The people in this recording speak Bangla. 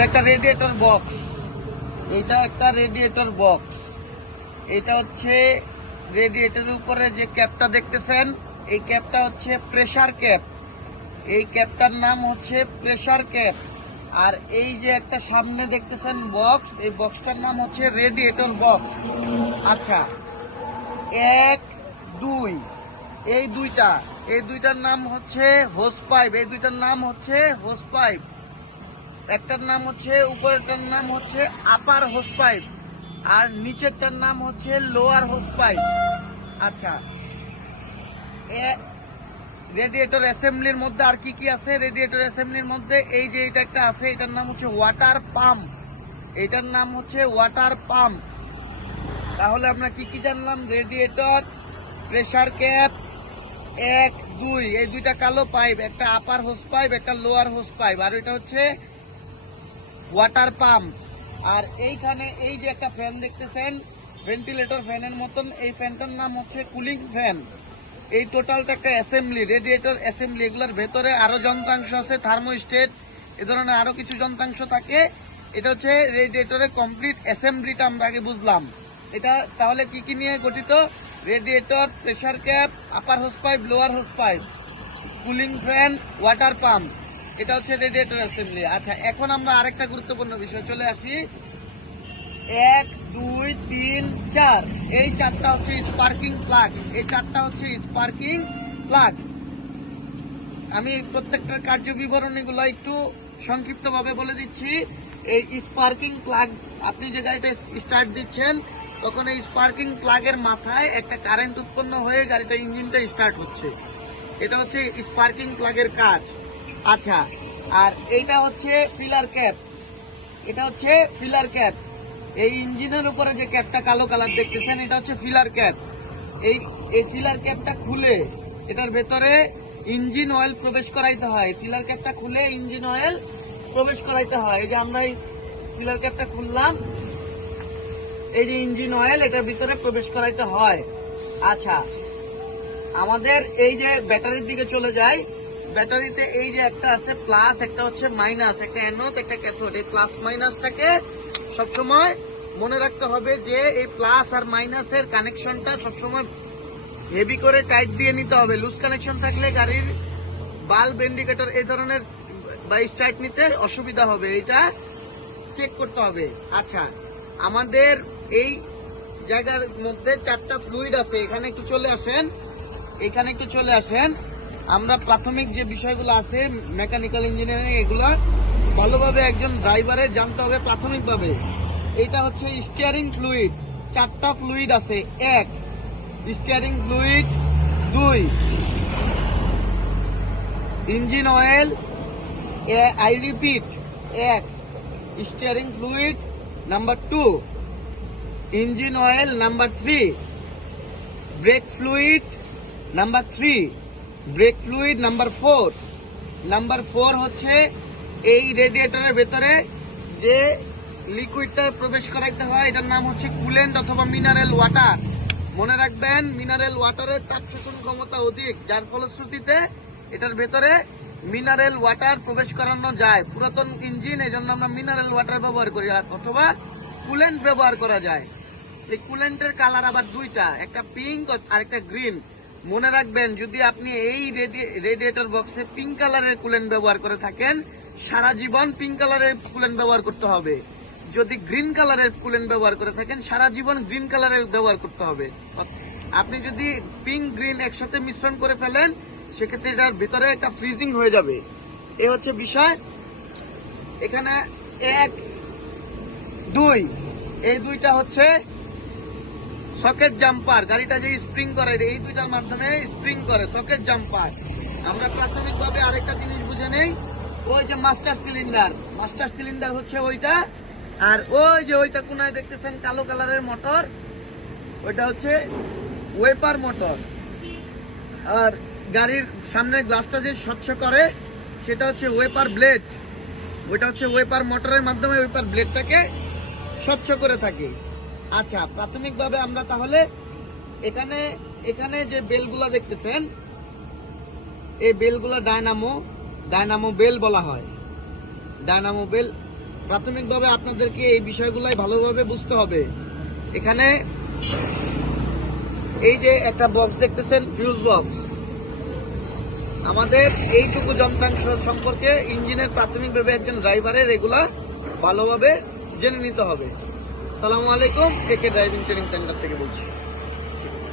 এটা একটা রেডিয়েটর বক্স এটা একটা রেডিয়েটর বক্স এটা হচ্ছে রেডিয়েটরের উপরে যে ক্যাপটা দেখতেছেন, এই ক্যাপটা হচ্ছে প্রেসার ক্যাপ এই ক্যাপটার নাম হচ্ছে প্রেসার ক্যাপ আর এই যে একটা সামনে দেখতেছেন বক্স এই বক্সটার নাম হচ্ছে রেডিয়েটর বক্স আচ্ছা এক, দুই, এই দুইটা, এই দুইটার নাম হচ্ছে হোস পাইপ এই দুইটার নাম হচ্ছে হোস পাইপ একটার নাম হচ্ছে, উপরেরটার নাম হচ্ছে আপার হোস পাইপ আর নিচেরটার নাম হচ্ছে লোয়ার হোস পাইপ আচ্ছা রেডিয়েটর অ্যাসেম্বলির মধ্যে আর কি কি আছে? রেডিয়েটর অ্যাসেম্বলির মধ্যে এই যে এটা একটা আছে, এটার নাম হচ্ছে ওয়াটার পাম্প এটার নাম হচ্ছে ওয়াটার পাম্প তাহলে আমরা কি কি জানলাম? রেডিয়েটর প্রেসার ক্যাপ এক, দুই। এই দুইটা কালো পাইপ একটা আপার হোস পাইপ একটা লোয়ার হোস পাইপ আর এটা হচ্ছে ওয়াটার পাম্প আর এইখানে এই যে একটা ফ্যান দেখতেছেন ভেন্টিলেটর ফ্যানের মতন, এই ফ্যানটার নাম হচ্ছে কুলিং ফ্যান এই টোটালটা একটা অ্যাসেম্বলি রেডিয়েটর অ্যাসেম্বলি এগুলোর ভেতরে আরও যন্ত্রাংশ আছে থার্মোস্টেট এ ধরনের আরও কিছু যন্ত্রাংশ থাকে। এটা হচ্ছে রেডিয়েটরের কমপ্লিট অ্যাসেম্বলিটা আমরা আগে বুঝলাম। এটা তাহলে কি কি নিয়ে গঠিত? Radiator pressure cap upper hose pipe lower hose pipe cooling fan water pump এটা হচ্ছে রেডিয়েটর অ্যাসেম্বলি আচ্ছা এখন আমরা আরেকটা গুরুত্বপূর্ণ বিষয় চলে আসি। এক, দুই, তিন, চার। এই চারটা হচ্ছে স্পার্কিং প্লাগ এই চারটা হচ্ছে স্পার্কিং প্লাগ আমি প্রত্যেকটার কার্য বিবরণীগুলো একটু সংক্ষিপ্তভাবে বলে দিচ্ছি। এই স্পার্কিং প্লাগ আপনি যে গাড়িটা স্টার্ট দিচ্ছেন, তখন এই স্পার্কিং প্লাগের মাথায় একটা কারেন্ট উৎপন্ন হয়ে গাড়িটা ইঞ্জিনটা স্টার্ট হচ্ছে। এটা হচ্ছে স্পার্কিং প্লাগের কাজ। আচ্ছা আর এইটা হচ্ছে ফিলার ক্যাপ এটা হচ্ছে ফিলার ক্যাপ এই ইঞ্জিনের উপরে যে ক্যাপটা কালো কালার দেখতেছেন, এটা হচ্ছে ফিলার ক্যাপ এই এই ফিলার ক্যাপটা খুলে এটার ভেতরে ইঞ্জিন অয়েল প্রবেশ করাইতে হয়। ফিলার ক্যাপটা খুলে ইঞ্জিন অয়েল প্রবেশ করাইতে হয়। এই যে আমরা এই ফিলার ক্যাপটা খুললাম, এই যে ইঞ্জিন অয়েল এটার ভিতরে প্রবেশ করাইতে হয়। আচ্ছা আমাদের এই যে ব্যাটারির দিকে চলে যায় ব্যাটারিতে এই যে একটা আছে প্লাস একটা হচ্ছে মাইনাস একটা অ্যানোড একটা ক্যাথোড এই প্লাস মাইনাসটাকে সবসময় মনে রাখতে হবে যে এই প্লাস আর মাইনাসের কানেকশনটা সবসময় হেভি করে টাইট দিয়ে নিতে হবে। লুজ কানেকশন থাকলে গাড়ির বাল্ব ইন্ডিকেটর এই ধরনের বা স্ট্রাইক নিতে অসুবিধা হবে। এটা চেক করতে হবে। আচ্ছা আমাদের এই জায়গার মধ্যে চারটা ফ্লুইড আছে। এখানে একটু চলে আসেন। এখানে একটু চলে আসেন। আমরা প্রাথমিক যে বিষয়গুলো আছে মেকানিক্যাল ইঞ্জিনিয়ারিং এগুলো, ভালোভাবে একজন ড্রাইভারের জানতে হবে প্রাথমিকভাবে। এটা হচ্ছে স্টিয়ারিং ফ্লুইড চারটা ফ্লুইড আছে। এক স্টিয়ারিং ফ্লুইড দুই ইঞ্জিন অয়েল আই রিপিট এক steering fluid number two engine oil number three brake fluid number three brake fluid number four. Number four হচ্ছে এই রেডিয়েটরের ভেতরে যে লিকুইডটা প্রবেশ করাইতে হয়, এটার নাম হচ্ছে কুলেন্ট অথবা মিনারেল ওয়াটার মনে রাখবেন মিনারেল ওয়াটারের তাপ শোষণ ক্ষমতা অধিক, যার ফলশ্রুতিতে এটার ভেতরে মিনারেল ওয়াটার প্রবেশ করানো যায়। পুরাতন ইঞ্জিন এই জন্য আমরা মিনারেল ওয়াটার ব্যবহার করি অথবা কুলেন্ট ব্যবহার করা যায়। এই কুলেন্টের কালার আবার দুইটা, একটা পিঙ্ক আর একটা গ্রিন মনে রাখবেন, যদি আপনি এই রেডিয়েটর বক্সে পিঙ্ক কালারের কুলেন ব্যবহার করে থাকেন, সারা জীবন পিঙ্ক কালারের কুলেন ব্যবহার করতে হবে। যদি গ্রিন কালারের কুলেন্ট ব্যবহার করে থাকেন, সারা জীবন গ্রিন কালারের ব্যবহার করতে হবে। আপনি যদি পিঙ্ক গ্রিন একসাথে মিশ্রণ করে ফেলেন, সেক্ষেত্রে এটার ভিতরে একটা ফ্রিজিং হয়ে যাবে। এ হচ্ছে বিষয়। এখানে এক, দুই। এই দুইটা হচ্ছে সকেট জাম্পার, গাড়িটা যে স্প্রিং করে, এই দুইটার মাধ্যমে স্প্রিং করে, সকেট জাম্পার। আমরা প্রাথমিকভাবে আরেকটা জিনিস বুঝে নেই, ওই যে মাস্টার সিলিন্ডার। মাস্টার সিলিন্ডার হচ্ছে ওইটা, আর ওই যে ওইটা কোনায় দেখতেছেন কালো কালারের মোটর, ওইটা হচ্ছে ওয়েপার মোটর। আর গাড়ির সামনের গ্লাসটা যে স্বচ্ছ করে, সেটা হচ্ছে ওয়েপার ব্লেড। ওইটা হচ্ছে ওয়েপার মোটরের মাধ্যমে ওয়েপার ব্লেডটাকে স্বচ্ছ করে থাকে। আচ্ছা প্রাথমিকভাবে আমরা তাহলে এখানে এখানে যে বেলগুলা দেখতেছেন, এই বেলগুলা ডায়নামো ডায়নামো বেল বলা হয়। ডায়নামো বেল, প্রাথমিকভাবে আপনাদেরকে এই বিষয়গুলাই ভালোভাবে বুঝতে হবে। এখানে এই যে একটা বক্স দেখতেছেন ফিউজ বক্স আমাদের এইটুকু যন্ত্রাংশ সম্পর্কে ইঞ্জিনের প্রাথমিকভাবে একজন ড্রাইভারের এগুলা ভালোভাবে জেনে নিতে হবে। সালামু আলাইকুম K K driving training centre থেকে বলছি।